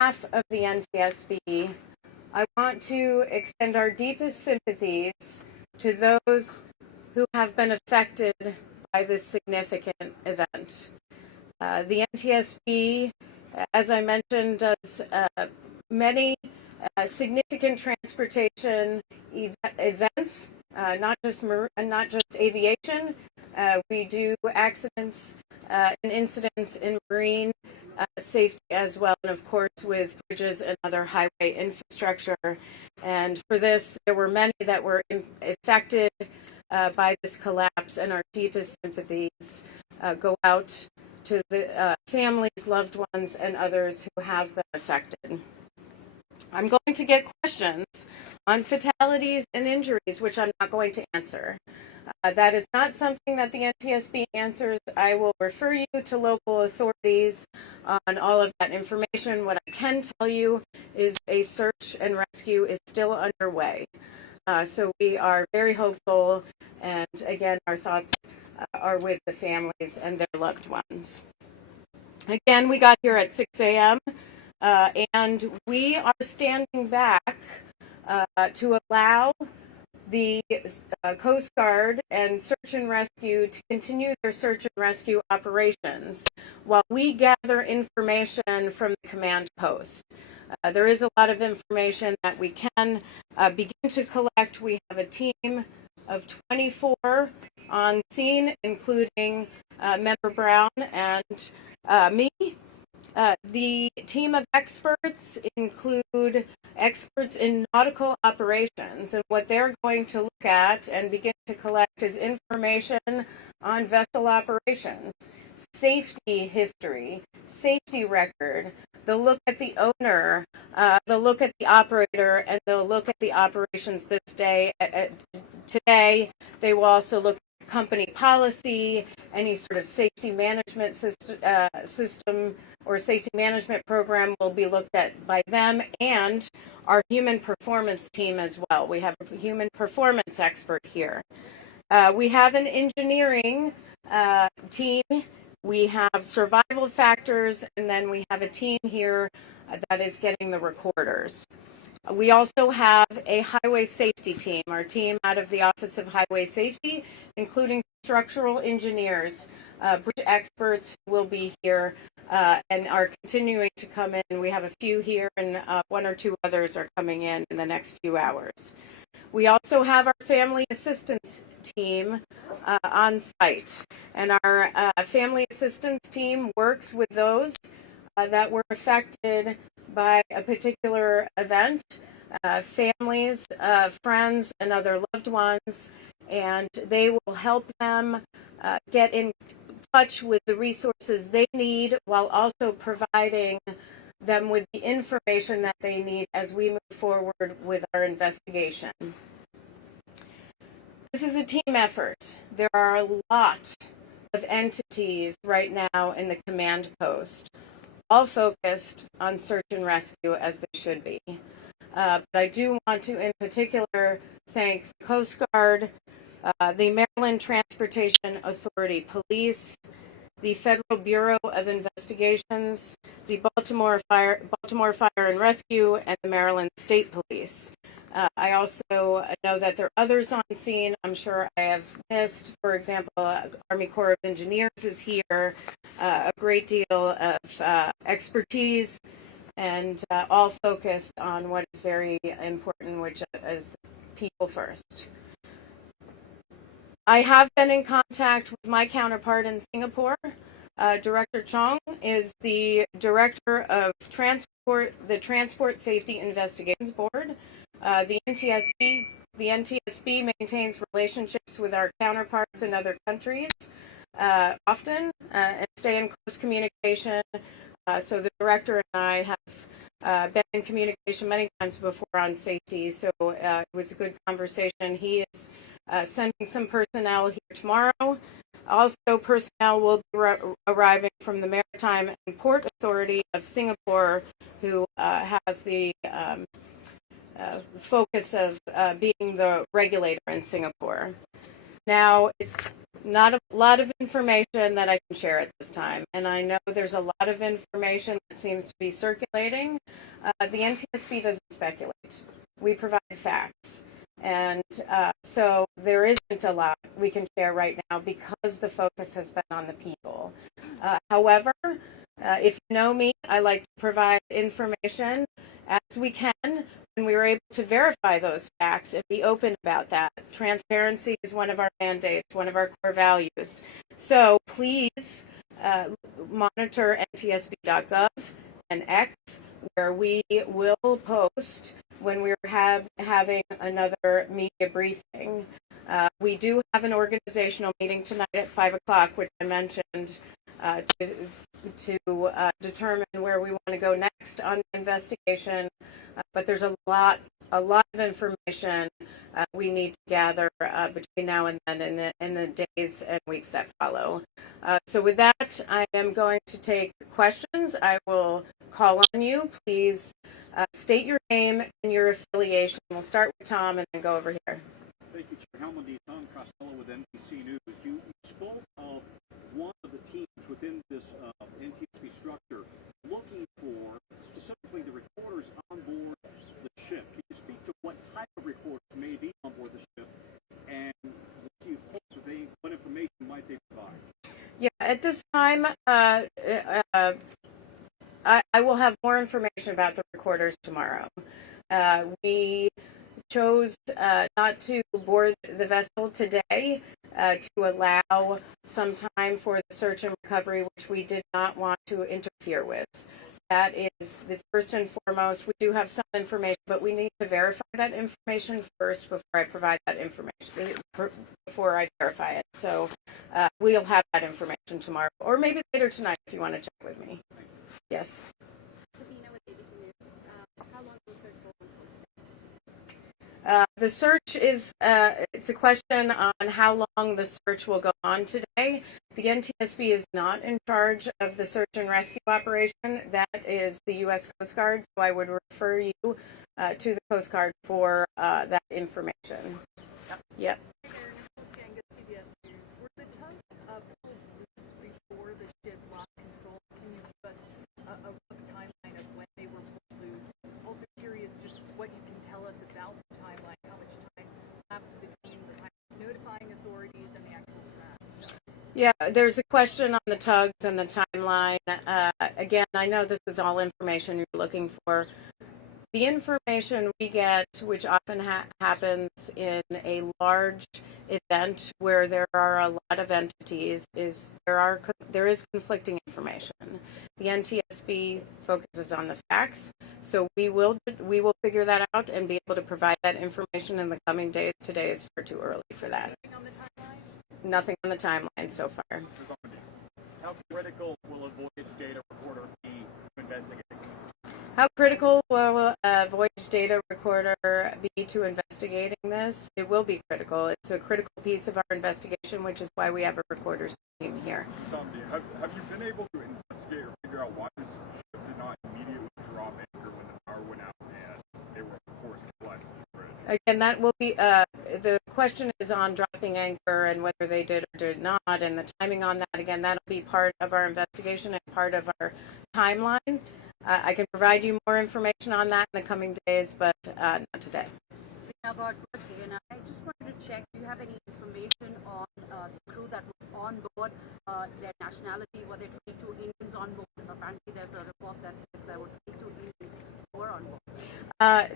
behalf of the NTSB, I want to extend our deepest sympathies to those who have been affected by this significant event. The NTSB, as I mentioned, does many significant transportation events, not just aviation. We do accidents and incidents in marine safety as well, and of course with bridges and other highway infrastructure. And for this, there were many that were affected by this collapse, and our deepest sympathies go out to the families, loved ones, and others who have been affected. I'm going to get questions on fatalities and injuries, which I'm not going to answer. That is not something that the NTSB answers. I will refer you to local authorities on all of that information. What I can tell you is a search and rescue is still underway. So we are very hopeful, and again, our thoughts are with the families and their loved ones. Again, we got here at 6 a.m. And we are standing back to allow the Coast Guard and Search and Rescue to continue their search and rescue operations while we gather information from the command post. There is a lot of information that we can begin to collect. We have a team of 24 on scene, including Member Brown and me. The team of experts include experts in nautical operations, and what they're going to look at and begin to collect is information on vessel operations, safety history, safety record. They'll look at the owner, they'll look at the operator, and they'll look at the operations this day. Today, they will also look at company policy, any sort of safety management system or safety management program will be looked at by them, and our human performance team as well. We have a human performance expert here. We have an engineering team. We have survival factors, and then we have a team here that is getting the recorders. We also have a highway safety team, our team out of the Office of Highway Safety, including structural engineers, bridge experts will be here and are continuing to come in. We have a few here, and one or two others are coming in the next few hours. We also have our family assistance team on site, and our family assistance team works with those that were affected by a particular event, families, friends, and other loved ones, and they will help them get in touch with the resources they need while also providing them with the information that they need as we move forward with our investigation. This is a team effort. There are a lot of entities right now in the command post, all focused on search and rescue as they should be. But I do want to, in particular, thank the Coast Guard, the Maryland Transportation Authority Police, the Federal Bureau of Investigations, the Baltimore Fire and Rescue, and the Maryland State Police. I also know that there are others on scene. I'm sure I have missed. For example, Army Corps of Engineers is here, a great deal of expertise, and all focused on what is very important, which is people first. I have been in contact with my counterpart in Singapore. Director Chong is the director of the Transport Safety Investigations Board. The NTSB maintains relationships with our counterparts in other countries often and stay in close communication. So the director and I have been in communication many times before on safety, so it was a good conversation. He is sending some personnel here tomorrow. Also, personnel will be arriving from the Maritime and Port Authority of Singapore, who has the focus of being the regulator in Singapore. Now, it's Not a lot of information that I can share at this time, and I know there's a lot of information that seems to be circulating. The NTSB doesn't speculate. We provide facts. And so there isn't a lot we can share right now because the focus has been on the people. However, if you know me, I like to provide information as we can when we were able to verify those facts and be open about that. Transparency is one of our mandates, one of our core values. So please monitor ntsb.gov and X, where we will post when we're having another media briefing. We do have an organizational meeting tonight at 5 o'clock, which I mentioned, to determine where we want to go next on the investigation. But there's a lot of information we need to gather between now and then in the days and weeks that follow. So with that, I am going to take questions. I will call on you. Please state your name and your affiliation. We'll start with Tom and then go over here. Thank you, Chair Helmond. Tom Costello with NBC News. You spoke of one of the teams within this NTSB structure looking for specifically the recorders on board the ship. Can you speak to what type of recorders may be on board the ship, and what information might they provide? Yeah, at this time, I will have more information about the recorders tomorrow. We chose not to board the vessel today to allow some time for the search and recovery, which we did not want to interfere with. That is the first and foremost. We do have some information, but we need to verify that information first before I provide that information, before I verify it. So we'll have that information tomorrow, or maybe later tonight if you want to check with me. Yes. The search is, it's a question on how long the search will go on today. The NTSB is not in charge of the search and rescue operation. That is the U.S. Coast Guard, so I would refer you to the Coast Guard for that information. Yep. Yeah, there's a question on the tugs and the timeline. Again, I know this is all information you're looking for. The information we get, which often happens in a large event where there are a lot of entities, is there is conflicting information. The NTSB focuses on the facts, so we will figure that out and be able to provide that information in the coming days. Today is far too early for that. Nothing on the timeline so far. How critical will a voyage data recorder be to investigate? How critical will a voyage data recorder be to investigating this? It will be critical. It's a critical piece of our investigation, which is why we have a recorder's team here. Have you been able to investigate or figure out why this ship did not immediately drop anchor when the power went out and they were forced to fly to the bridge? Again, that will be the question is on dropping anchor and whether they did or did not, and the timing on that. Again, that'll be part of our investigation and part of our timeline. I can provide you more information on that in the coming days, but not today. About birthday, and I just wanted to check, do you have any information on the crew that was on board, their nationality? Were there 22 Indians on board? Apparently there's a report that says there were 22 Indians who were on board.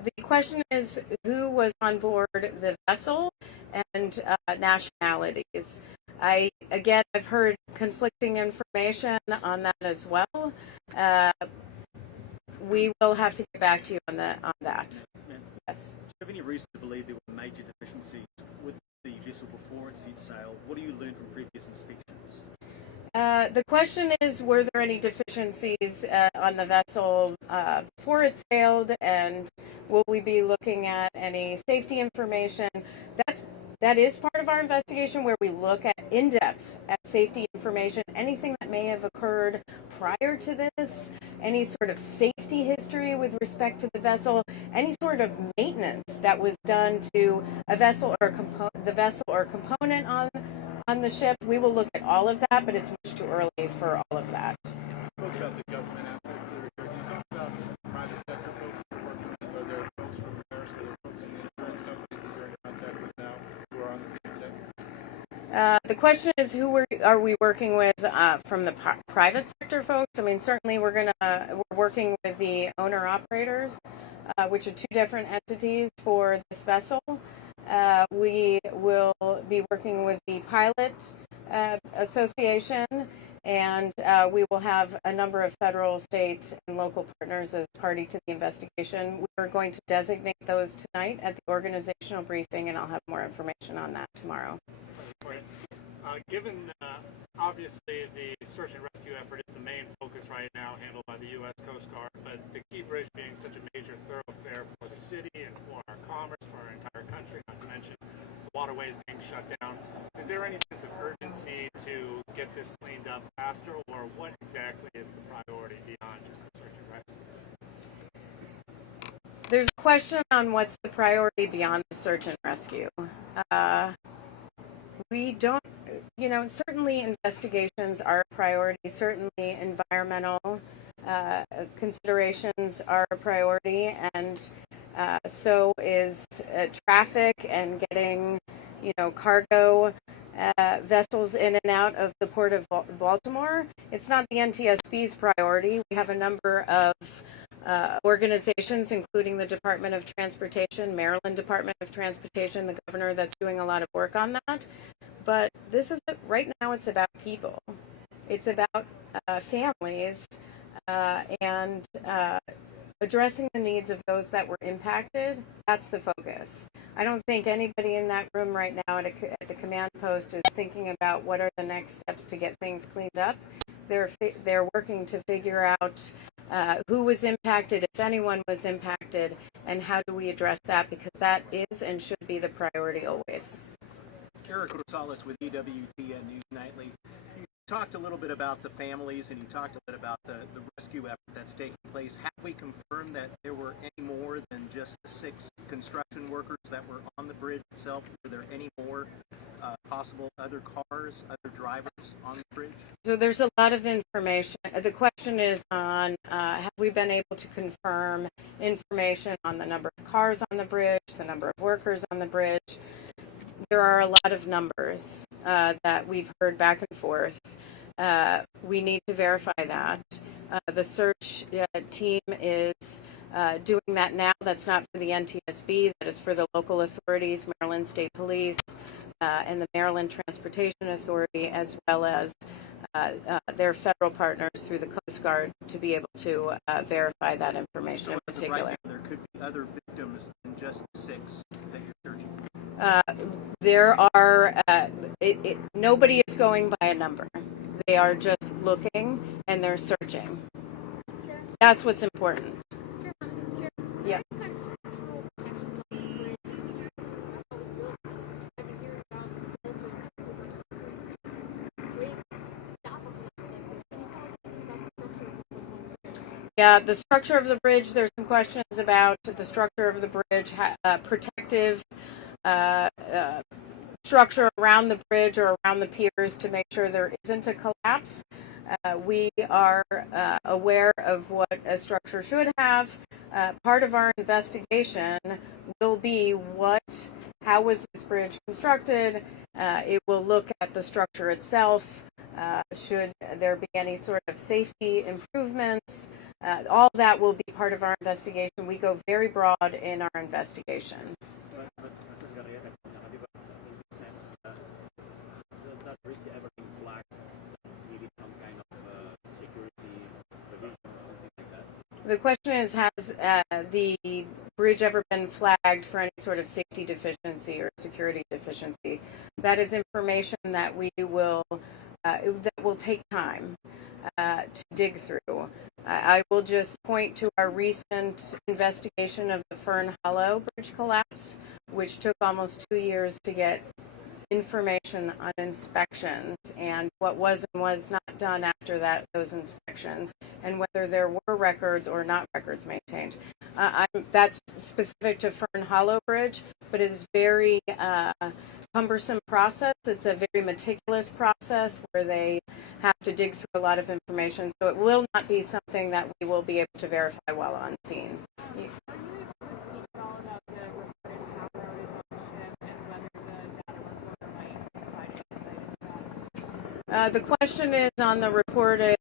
The question is who was on board the vessel and nationalities. I've heard conflicting information on that as well. We will have to get back to you on that. Yes. Do you have any reason to believe there were major deficiencies with the vessel before it set sail? What do you learn from previous inspections? The question is, were there any deficiencies on the vessel before it sailed, and will we be looking at any safety information? That is part of our investigation, where we look at in-depth at safety information, anything that may have occurred prior to this, any sort of safety history with respect to the vessel, any sort of maintenance that was done to a vessel or the vessel or component on the ship. We will look at all of that, but it's much too early for all of that. You spoke about the government aspects that are here. Can you talk about private sector folks that are working with? Are there folks from Paris, are there folks in the insurance companies that you're in contact with now who are on the scene today? The question is, who are we working with from the private sector folks? I mean, certainly we're working with the owner operators, which are two different entities for this vessel. We will be working with the pilot association, and we will have a number of federal, state, and local partners as party to the investigation. We're going to designate those tonight at the organizational briefing, and I'll have more information on that tomorrow. Given, obviously, the search and rescue effort is the main focus right now, handled by the U.S. Coast Guard, but the Key Bridge being such a major thoroughfare for the city and for our commerce, for our entire country, not to mention the waterways being shut down, is there any sense of urgency to get this cleaned up faster, or what exactly is the priority beyond just the search and rescue? There's a question on what's the priority beyond the search and rescue. We don't, certainly investigations are a priority. Certainly environmental considerations are a priority, and so is traffic and getting, cargo vessels in and out of the port of Baltimore. It's not the NTSB's priority. We have a number of organizations, including the Department of Transportation, Maryland Department of Transportation, the governor, that's doing a lot of work on that. But right now it's about people. It's about families and addressing the needs of those that were impacted. That's the focus. I don't think anybody in that room right now at the command post is thinking about what are the next steps to get things cleaned up. They're working to figure out who was impacted, if anyone was impacted, and how do we address that, because that is and should be the priority always. Eric Rosales with EWTN News Nightly. You talked a little bit about the families, and you talked a bit about the rescue effort that's taking place. Have we confirmed that there were any more than just the 6 construction workers that were on the bridge itself? Were there any more possible other cars, other drivers on the bridge? So there's a lot of information. The question is on have we been able to confirm information on the number of cars on the bridge, the number of workers on the bridge? There are a lot of numbers that we've heard back and forth. We need to verify that. The search team is doing that now. That's not for the NTSB. That is for the local authorities, Maryland State Police, and the Maryland Transportation Authority, as well as their federal partners through the Coast Guard, to be able to verify that information in particular. Right now, there could be other victims than just the 6 that you're searching. There are, nobody is going by a number. They are just looking and they're searching. That's what's important. Yeah. Yeah, the structure of the bridge, there's some questions about the structure of the bridge, protective structure around the bridge or around the piers to make sure there isn't a collapse. We are aware of what a structure should have. Part of our investigation will be how was this bridge constructed? It will look at the structure itself. Should there be any sort of safety improvements? All that will be part of our investigation. We go very broad in our investigation. The question is, has the bridge ever been flagged for any sort of safety deficiency or security deficiency? That is information that that will take time to dig through. I will just point to our recent investigation of the Fern Hollow bridge collapse, which took almost 2 years to get information on inspections and what was and was not done after those inspections, and whether there were records or not records maintained. That's specific to Fern Hollow Bridge, but it is very cumbersome process. It's a very meticulous process where they have to dig through a lot of information. So it will not be something that we will be able to verify while on scene. The question is on the reported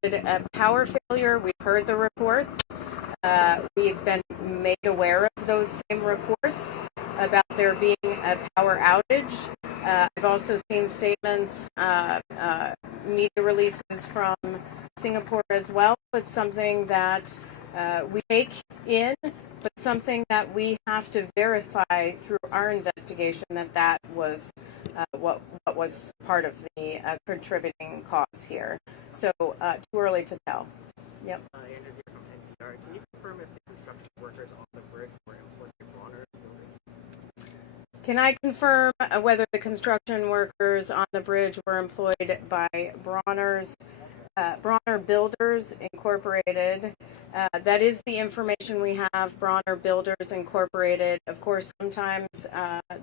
power failure. We've heard the reports. We've been made aware of those same reports about there being a power outage. I've also seen statements, media releases from Singapore as well. It's something that we take in, but something that we have to verify through our investigation that was what was part of the contributing cause here. So too early to tell. Yep. Andrew here from NPR. Can you confirm if the construction workers on the bridge were employed by Bronner's building? Can I confirm whether the construction workers on the bridge were employed by Bronner Builders Incorporated? That is the information we have. Bronner Builders Incorporated. Of course, sometimes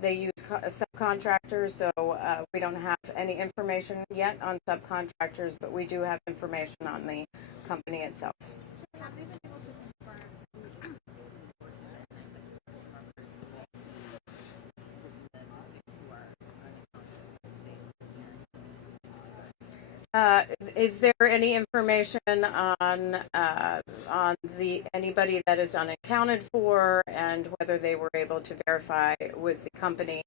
they use subcontractors, so we don't have any information yet on subcontractors, but we do have information on the company itself. Have they been able to confirm? Is there any information on anybody that is unaccounted for and whether they were able to verify with the company?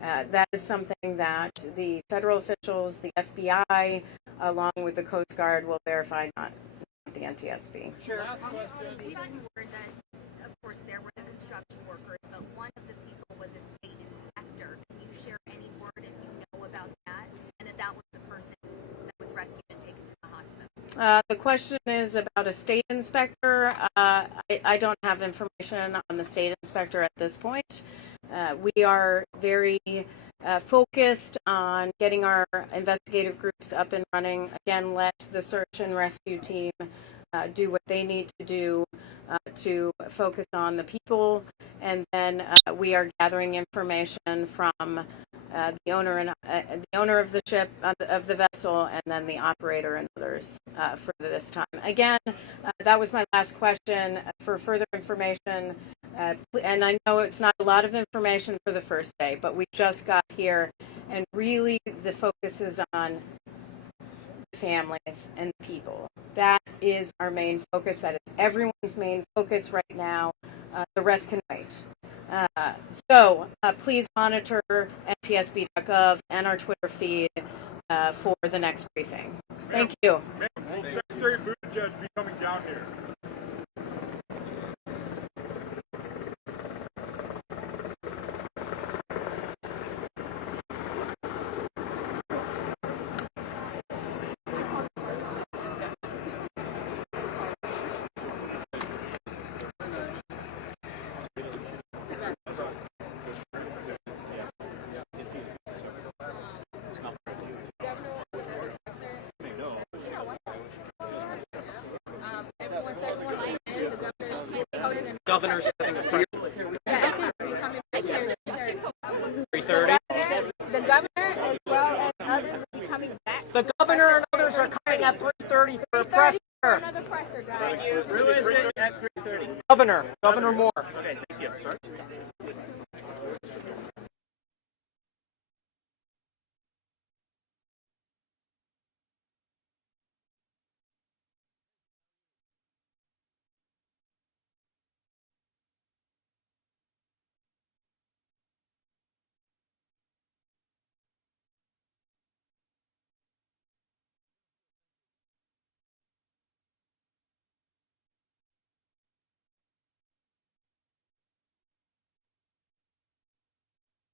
That is something that the federal officials, the FBI, along with the Coast Guard, will verify, not the NTSB. Sure. We got word that, of course, there were the construction workers, but one of the people was a state inspector. Can you share any word if you know about that? And that was the person that was rescued and taken to the hospital? The question is about a state inspector. I don't have information on the state inspector at this point. We are very focused on getting our investigative groups up and running. Again, let the search and rescue team do what they need to do to focus on the people, and then we are gathering information from the owner of the ship, of the vessel, and then the operator and others for this time. Again, that was my last question. For further information, and I know it's not a lot of information for the first day, but we just got here, and really the focus is on families and people. That is our main focus. That is everyone's main focus right now. The rest can wait. So please monitor ntsb.gov and our Twitter feed for the next briefing. Thank you. Will Secretary Buttigieg be coming down here? Governor's having a press. Yeah, coming back here. 3:30. The governor, as well as others, will be coming back. The governor and others are coming at 3:30 for a 3:30 presser. for another presser, guys. Who is it at 3:30? Governor Moore. Okay, thank you. Sorry.